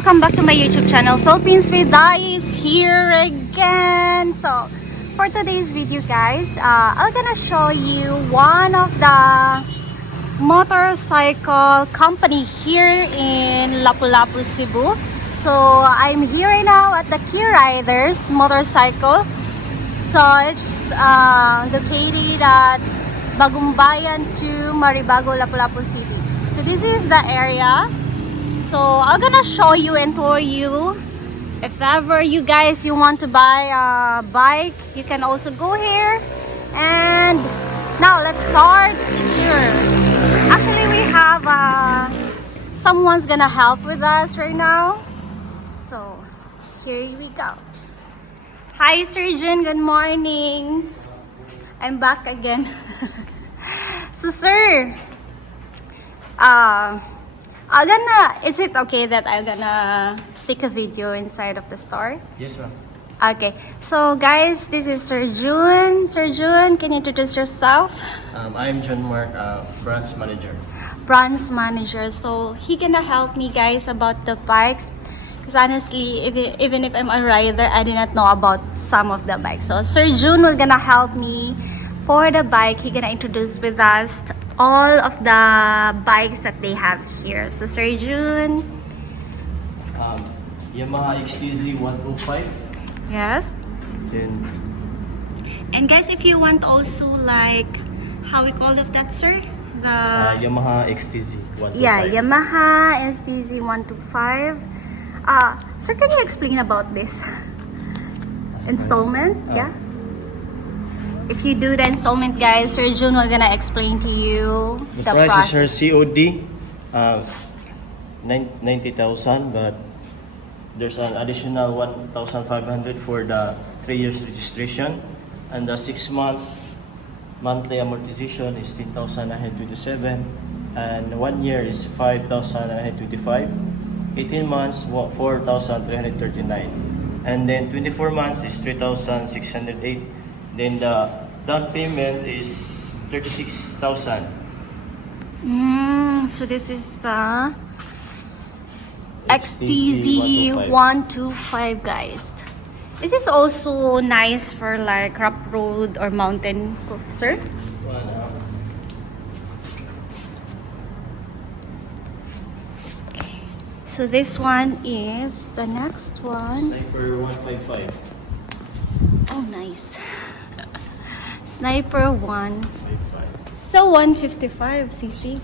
welcome back to my YouTube channel. Philippines with Dice here again. So for today's video guys, I'm gonna show you one of the motorcycle company here in Lapu-Lapu, Cebu. So I'm here right now at the Key Riders motorcycle. So it's located at Bagumbayan to Maribago, Lapu-Lapu City. So this is the area. So I'm gonna show you and tour you. If ever you guys want to buy a bike, you can also go here. And now let's start the tour. Actually, we have someone's gonna help with us right now. So here we go. Hi Surgeon, good morning. I'm back again. So sir, is it okay that I'm gonna take a video inside of the store? Yes, ma'am. Okay, so guys, this is Sir June. Sir June, can you introduce yourself? I'm John Mark, branch manager. Branch manager. So he gonna help me guys about the bikes. Because honestly, even if I'm a rider, I did not know about some of the bikes. So Sir June was gonna help me for the bike. He gonna introduce with us all of the bikes that they have here. So Sir June. Yamaha XTZ 105. Yes. Then And guys, if you want also like, how we call of that sir? The Yamaha XTZ 125. yeah, Yamaha STZ 125. Sir, can you explain about this installment? Yeah. If you do the installment, guys, Sir June will gonna explain to you The the price process. is COD 90,000, but there's an additional 1,500 for the 3 years registration, and the 6 months monthly amortization is 10,927, and 1 year is 5,925. 18 months 4,339, and then 24 months is 3,608. Then the down payment is 36,000. So this is the XTZ 125, guys. This is also nice for like rough road or mountain, sir. So this one is the next one. Sniper 155. Oh, nice. Sniper 1. 55. So 155 cc.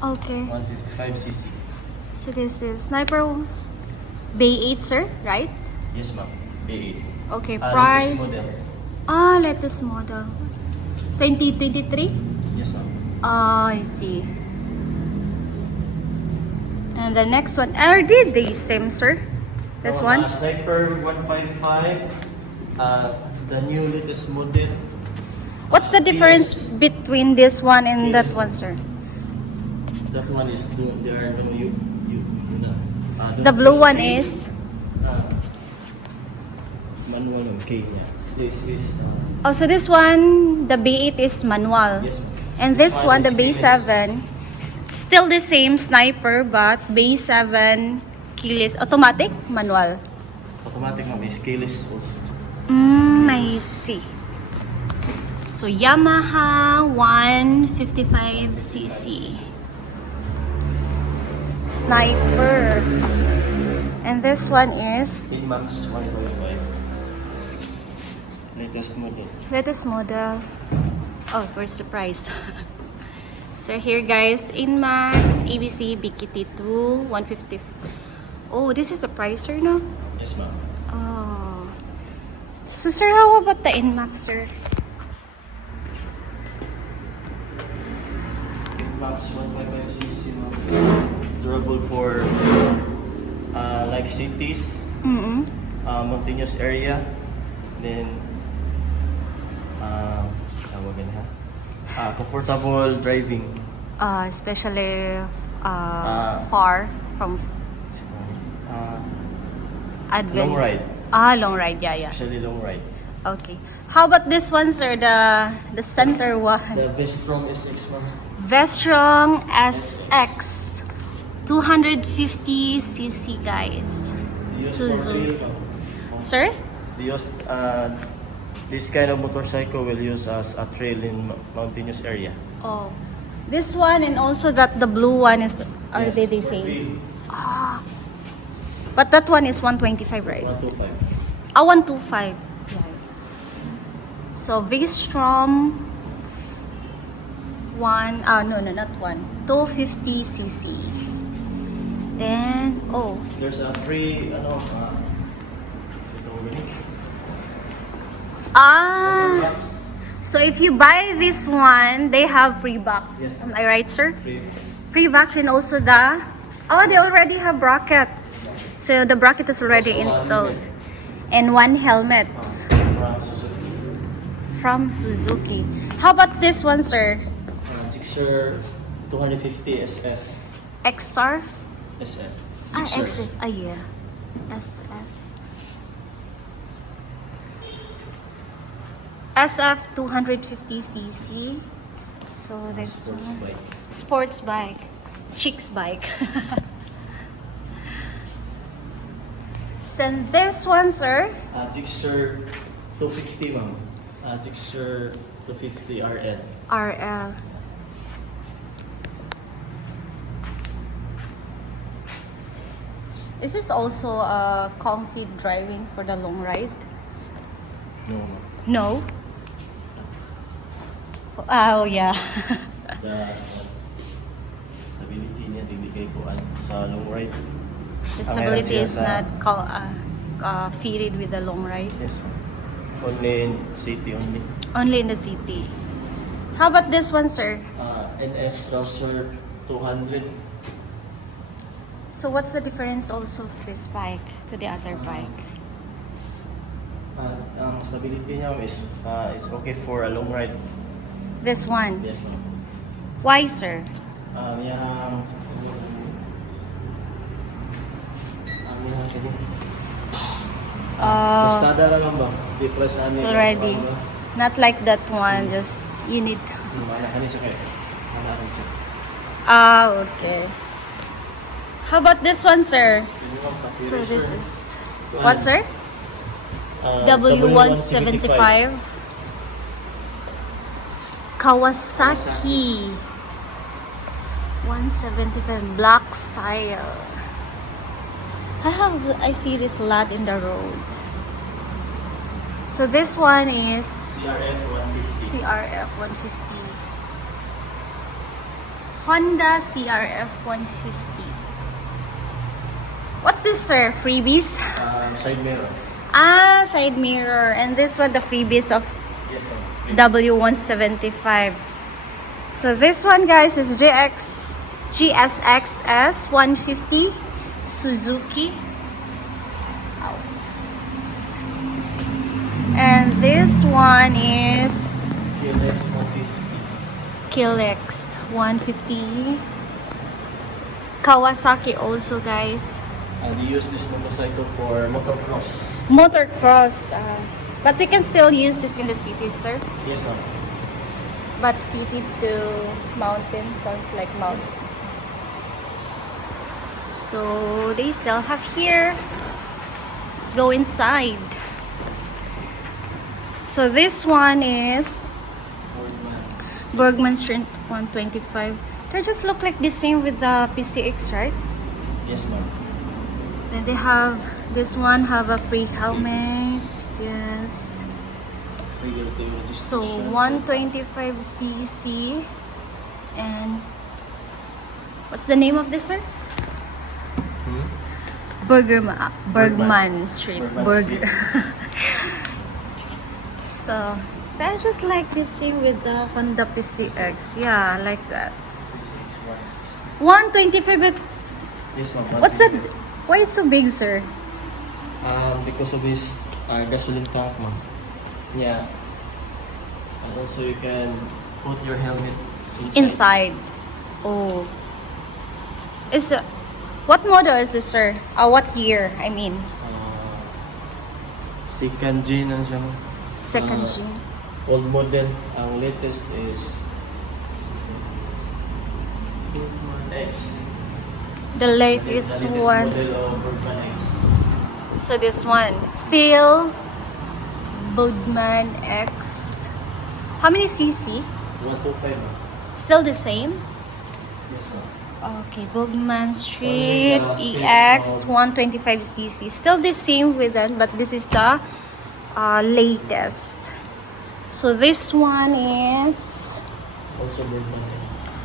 Okay. 155 cc. So this is Sniper Bay 8, sir, right? Yes, ma'am. B8. Okay, Latest price. model. Latest model. 2023? Yes, ma'am. I see. And the next one, are they same, sir? This one? Sniper 155. The new latest model. What's the difference between this one and that one, sir? That one is there are no you The blue one is? Manual on K niya. This is Oh, so this one, the B8 is manual. yes, ma'am. And this one, the is B7, still the same Sniper, but B7 keyless, automatic, manual. automatic, ma'am. Is keyless also. I see. So Yamaha 155cc Sniper. And this one is Max 155. Latest model. latest model. Oh, we're surprised. So here guys, Inmax ABC BKT2 150. Oh, this is the price, sir, no? Yes, ma'am. Oh. So sir, how about the Inmax, sir? Max 155cc, ma'am. Durable for like cities, mountainous area. Then tawagan ha. Comfortable driving. Especially far from Long ride. Long ride, yeah. Especially long ride. Okay. How about this one, sir? The center one. The Vestrom SX, ma'am. Vestron SX 250cc guys. Suzuki. Sir? This kind of motorcycle will use as a trail in mountainous area. Oh. This one and also that the blue one is, are Yes, they the for same? trail. Ah. But that one is 125, right? 125. Ah, 125. So V-Strom no, not one. 250cc. Then There's a free box. so if you buy this one, they have free box. Yes. Am I right, sir? Free. Free box and also they already have bracket. So the bracket is already Also, installed. helmet. And one helmet From Suzuki. from Suzuki. How about this one, sir? Gixxer 250 SF. XR? SF. XF. Yeah. SF. SF 250cc. So this Sports one. bike. Sports bike. Chick's bike. And this one, sir? Gixxer 250 ma'am. Gixxer 250 RL. RL. Is this also comfy driving for the long ride? No. No? Oh, yeah. The stability niya bibigay ko sa long ride. The Ang stability meron is siya not fitted with the long ride. Yes. Only in city only. Only in the city. How about this one, sir? NS Rouser 200. So what's the difference also of this bike to the other bike? Ang stability niya is okay for a long ride. This one. Yes ma'am. Why, sir? Yang Basta lang ba? Di plus namin. So ready. Not like that one, just you need to. Okay. How about this one, sir? So this is what, sir? W175 Kawasaki 175 black style. I see this a lot in the road. So this one is CRF 150. CRF 150. Honda CRF 150. What's this, sir? Freebies? Side mirror. Side mirror. And this one, the freebies of Yes ma'am. W175. So this one, guys, is GSXS 150 Suzuki. And this one is GLX 150. Kilex 150. Kawasaki also, guys. And we use this motorcycle for motocross. Motocross. But we can still use this in the city, sir. Yes ma'am. But fitted to mountain, sounds like mountain. So they still have here. Let's go inside. So this one is Bergman Street 125. They just look like the same with the PCX, right? Yes ma'am. Then they have this one have a free helmet. Yes. So 125cc. And what's the name of this, sir? Bergman Street. Bergman So they're just like the same with the Honda PCX. Yeah, like that. 125, but Yes ma'am. what's that? Why it's so big, sir? Because of his gasoline tank ma'am. Yeah. And also you can put your helmet Inside. Oh. What model is this, sir? What year? I mean, Second gen ano siya ma'am. second gen. Old model. Ang latest is X. The latest The latest one. model of Bergman is So this one. Still Budman X. How many cc? 125. Still the same? Yes, ma'am. Okay, Bogman Street Only the EX specs of 125cc. Still the same with that, but this is the latest. So this one is Also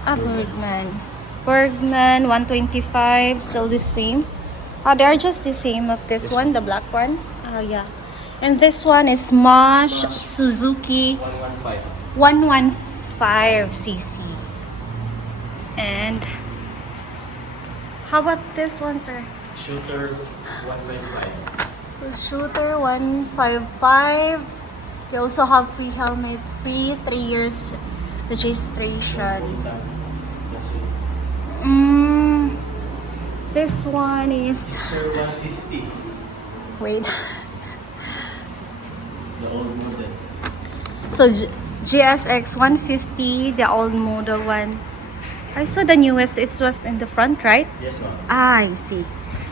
Bergman. Bergman 125, still the same. They are just the same of this one, the black one. Yeah. And this one is Smash Suzuki 115. 115cc. And how about this one, sir? Shooter 155. So Shooter 155. They also have free helmet, free 3 years registration. That's it. This one is Sixer 150. wait. The old model. So GSX 150, the old model one. I saw the newest. It was in the front, right? Yes, ma'am. I see.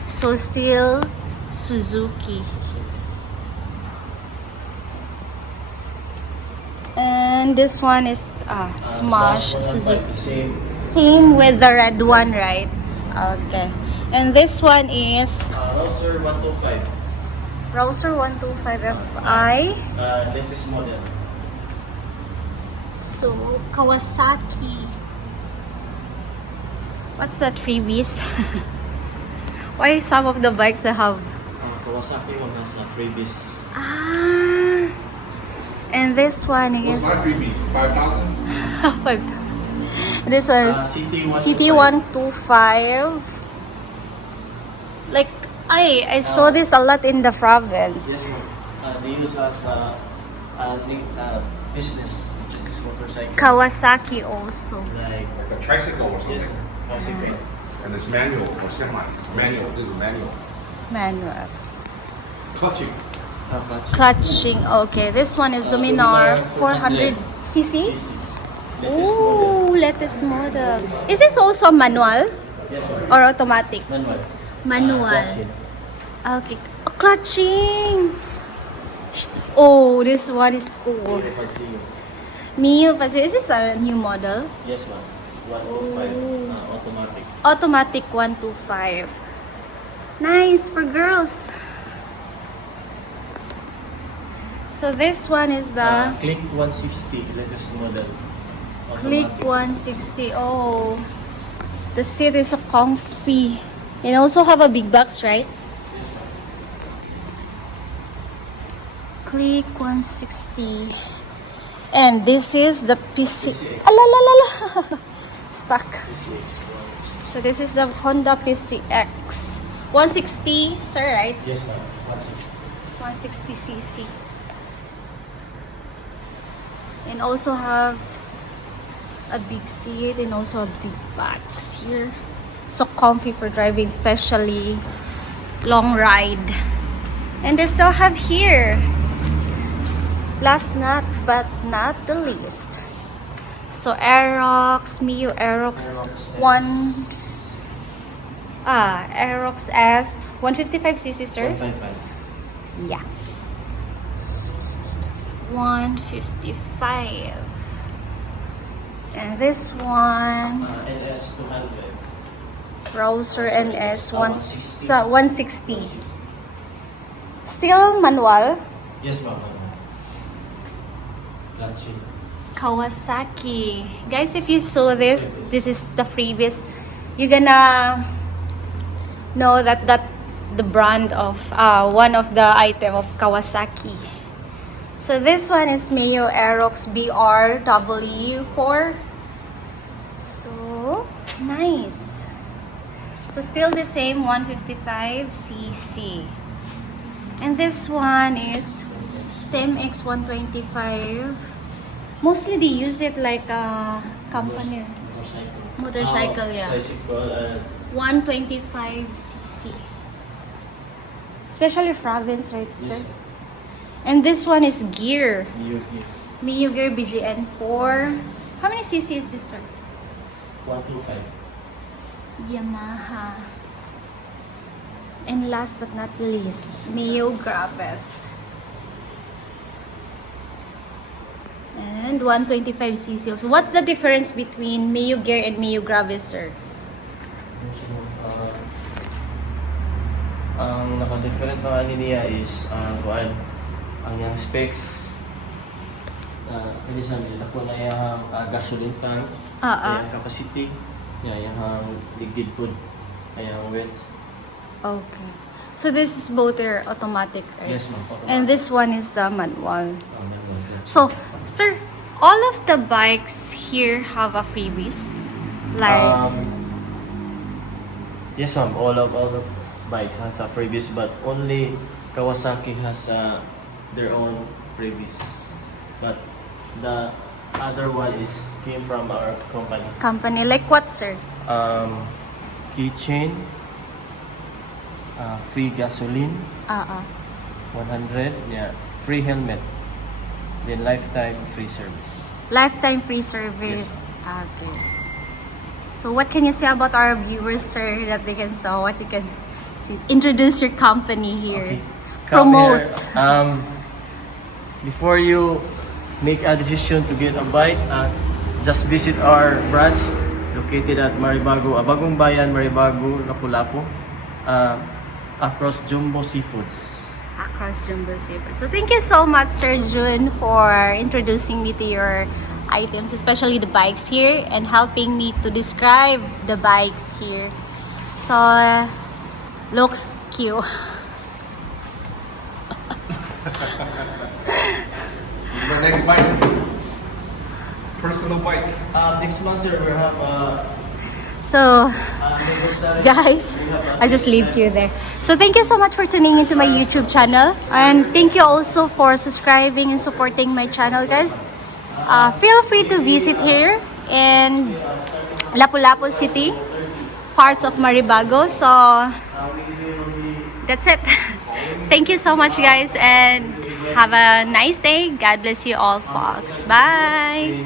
So still Suzuki. And this one is Smash Suzuki. 150. Same. Same with the red one, right? Okay. And this one is Rouser 125. Rouser 125 Fi. Latest model. So Kawasaki. What's that freebies? Why some of the bikes that have Kawasaki one has a freebies. and this one What's is my freebie? 5,000? 5,000. This was CT 125. Like I saw this a lot in the province. Yes, ma'am. They use as a business motorcycle. Kawasaki also. Like Like a tricycle or something. yes, bicycle. And it's manual or semi. Manual. This is manual. Manual. Clutching. Clutching. Okay, this one is Dominar 400cc. CC. Latest model. Ooh, latest model. Is this also manual Yes, ma'am. or automatic? Manual. Manual. Clutching. Okay. Oh, clutching. Oh, this one is cool. If I see you. Mio, is this a new model? Yes, ma'am. 125. Automatic. Automatic 125. Nice for girls. So this one is the Click 160. Latest model. Click Automatic. 160. Oh, the seat is so comfy. And also have a big box, right? Yes, ma'am. Click 160. And this is the PC. PCX. Alalalala. Stuck. PCX. So this is the Honda PCX. 160, sir, right? Yes, ma'am. 160. 160cc. And also have a big seat and also a big box here. So comfy for driving, especially long ride. And they still have here, last but not the least, so Aerox, Mio Aerox Aerox S 155cc, sir. 155. Yeah. 155. And this one, NS 200. Browser NS 160. 160. Still manual. Yes, ma'am. Clutching. Kawasaki. Guys, if you saw this, this is the freebies. You're gonna know that the brand of one of the item of Kawasaki. So this one is Mio Aerox BRW4. So nice. So still the same 155cc. And this one is TMX 125. Mostly they use it like a company motorcycle, yeah. Tricycle. 125cc. Especially province, right, Yes, sir? And this one is gear. You Mio Gear BGN4. How many cc is this, sir? 125. Yamaha. And last but not least, Mio Gravest. And 125cc. So what's the difference between Mio Gear and Mio Gravest, sir? Ang naka-different mga niya is kuan ang yang specs kani sa nila ko na yung gasoline tank, yung capacity, yung liquid food, yung weight. Okay. So this is both are automatic, right? Yes, ma'am. And this one is the manual. Manual. So, sir, all of the bikes here have a freebies? Like, yes, ma'am. All of bikes has a freebies, but only Kawasaki has their own freebies. But the other one is came from our company. like what, sir? Keychain, free gasoline, 100, yeah, free helmet, then lifetime free service. Lifetime free service. Okay. So what can you say about our viewers, sir, that they can saw what you can see? Introduce your company here. Okay. Come Promote. here. Before you make a decision to get a bike, just visit our branch located at Maribago, Bagong Bayan, Maribago, Lapu-Lapu, across Jumbo Seafoods. Across Jumbo Cebu. So thank you so much, Sir Jun, for introducing me to your items, especially the bikes here, and helping me to describe the bikes here. So, looks cute. The next bike, personal bike. Next month, sir, we have So, anniversary. guys, I just leave you there. So thank you so much for tuning into my YouTube channel, and thank you also for subscribing and supporting my channel, guys. Feel free to visit here in Lapu-Lapu City, parts of Maribago. So that's it. Thank you so much, guys, and have a nice day. God bless you all, folks. Bye.